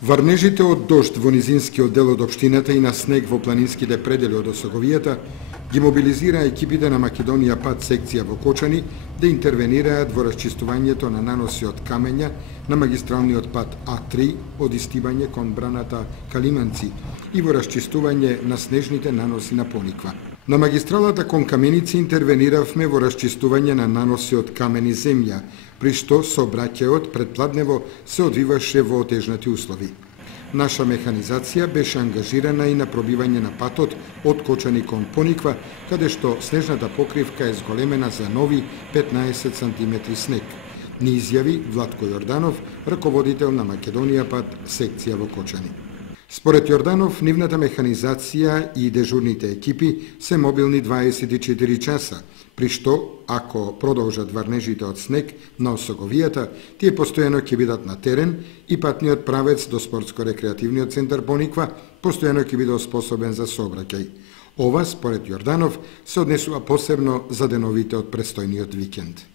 Варнежите од дожд во низинскиот дел од општината и на снег во планинските предели од Осоговијата ги мобилизира екипите на Македонија пат секција во Кочани да интервенираат во расчистувањето на наноси од камења на магистралниот пат А3 од Истибање кон браната Калиманци и во расчистување на снежните наноси на Пониква. На магистралата кон Каменици интервениравме во расчистување на наноси од камен и земја, при што сообраќајот предпладнево се одвиваше во отежнати услови. Наша механизација беше ангажирана и на пробивање на патот од Кочани кон Пониква, каде што снежната покривка е зголемена за нови 15 см снег, ни изјави Владко Јорданов, раководител на Македонија пат секција во Кочани. Според Јорданов, нивната механизација и дежурните екипи се мобилни 24 часа, при што, ако продолжат варнежите од снег на Осоговијата, тие постојано ќе бидат на терен и патниот правец до спортско-рекреативниот центар Пониква постојано ќе биде способен за сообраќај. Ова, според Јорданов, се однесува посебно за деновите од престојниот викенд.